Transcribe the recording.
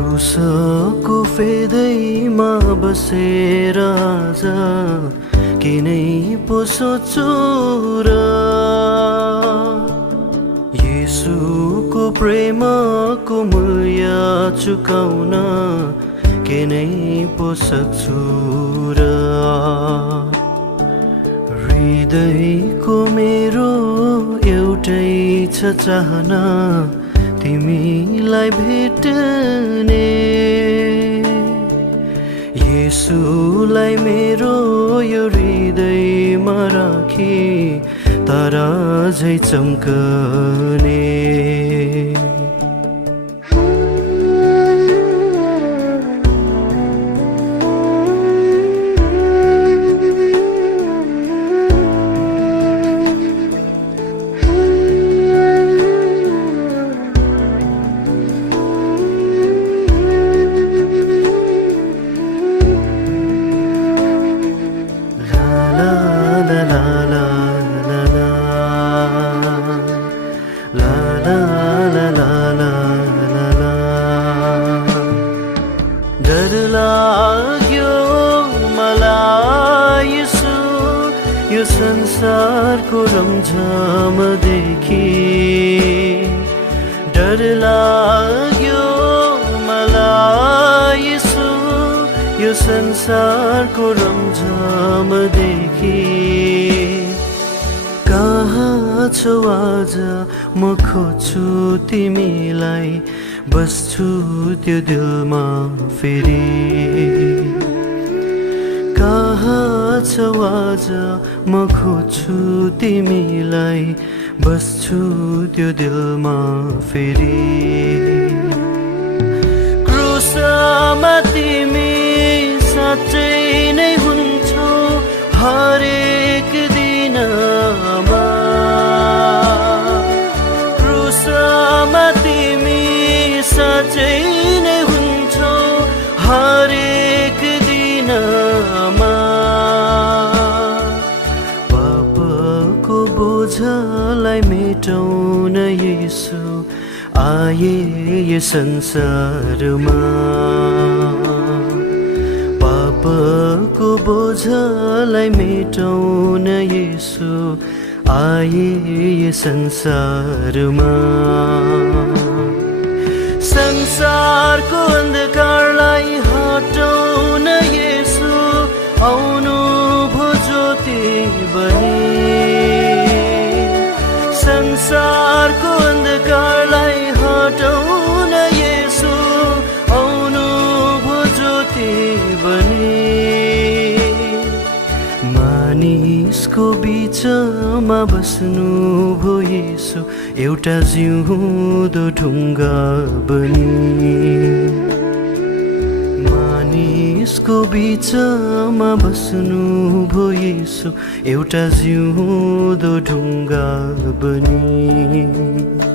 क्रुसको फेदैमा बसेर आज के नै पो सोच्छु र येशूको प्रेमको मूल्य चुकाउन के नै पो सक्छु र हृदयको मेरो एउटै छ चाहना तिमीलाई भेट्ने येशूलाई मेरो यो हृदयमा राखी तारा झै चम्कने डर लाग्यो मलाई यसो यो संसारको रमझम देखी डर लाग्यो मलाई यसो यो संसारको रमझम देखी कहाँ छौ आज म खोज्छु तिमीलाई बस्छु त्यो दिलमा फेरि कहाँ छौ आज म खोज्छु तिमीलाई बस्छु त्यो दिलमा फेरि क्रुसमा तिमी साँच्चै नै हुन्छौ हरेक दिनमा क्रुसमा तिमी साँच्चै नै हुन्छौ हरेक दिनमा पापको बोझलाई मेटाउन येशू आए यो संसारमा पापको बोझलाई मेटाउन येशू आए यो संसारमा संसारको अन्धकारलाई हटाउन येशू आउनु भो ज्योति बनी संसारको अन्धकारलाई हटाउन येशू आउनु भो ज्योति बनी मानिसको बीचमा बस्नु भो येशू एउटा जिउँदो ढुङ्गा बनी मानिसको बीचमा बस्नु भो येशू एउटा जिउँदो ढुङ्गा बनी